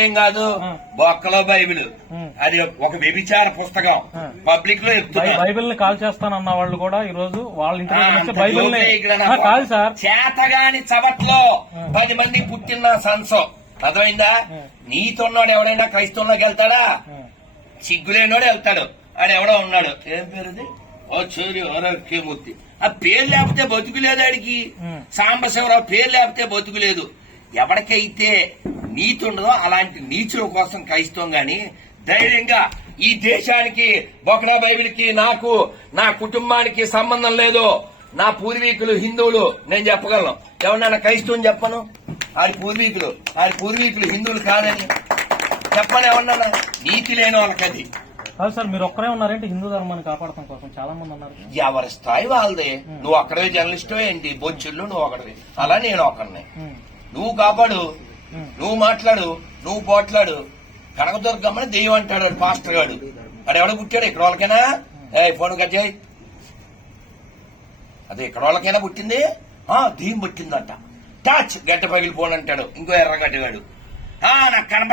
ఏం కాదు. బొక్కలో బైబిల్. అది ఒక వ్యభిచార పుస్తకం. పబ్లిక్లో చెప్తున్నా. బైబిల్ని కాల్ చేస్తానన్న వాళ్ళు కూడా ఈ రోజు వాళ్ళ ఇంటి బైబిల్ కాదు సార్. చేతగాని చవట్లో. పది మంది పుట్టిన సంసం. అర్థమైందా. నీతున్నోడు ఎవడైనా క్రైస్తవంలోకి వెళ్తాడా? సిగ్గులేనోడు వెళ్తాడు. ఆడు ఎవడో ఉన్నాడు. ఏం పేరుది? ఓ చూరి కేమూర్తి. ఆ పేరు లేకపోతే బతుకులేదు ఆడికి. సాంబశివరావు పేరు లేకపోతే బతుకులేదు. ఎవరికైతే నీతి ఉండదో అలాంటి నీచుల కోసం క్రైస్తవం గాని ధైర్యంగా ఈ దేశానికి బొకడా బైబిల్కి నాకు నా కుటుంబానికి సంబంధం లేదు నా పూర్వీకులు హిందువులు నేను చెప్పగలను. ఎవరన్నా క్రైస్తవం చెప్పను? ఆడి పూర్వీకులు ఆడి పూర్వీకులు హిందువులు కాదని చెప్పని ఎవరన్నా? నీతి లేని వాళ్ళకి అది. కాదు సార్ మీరు ఒక్కరే ఉన్నారేంటి? హిందూ ధర్మాన్ని కాపాడటం కోసం చాలా మంది ఉన్నారు. ఎవరి స్థాయి వాళ్ళదే. నువ్వు అక్కడే జర్నలిస్టు ఏంటి? బొచ్చుళ్ళు నువ్వు ఒకటివి అలా నేను ఒకరిని నువ్వు కాపాడు. నువ్వు మాట్లాడు నువ్వు పోట్లాడు. కనకదుర్గమ్మని దెయ్యం అంటాడు పాస్టర్ గాడు. వాడు ఎవడ పుట్టాడు ఇక్కడ వాళ్ళకైనా? ఏ ఫోన్ కట్ చేయి. అదే ఇక్కడ వాళ్ళకైనా పుట్టింది? ఆ దెయ్యం పుట్టిందంట. టచ్ గడ్డ పగిలిపోను అంటాడు ఇంకో ఎర్రగడ్డగాడు ఆ నాకు కనబడ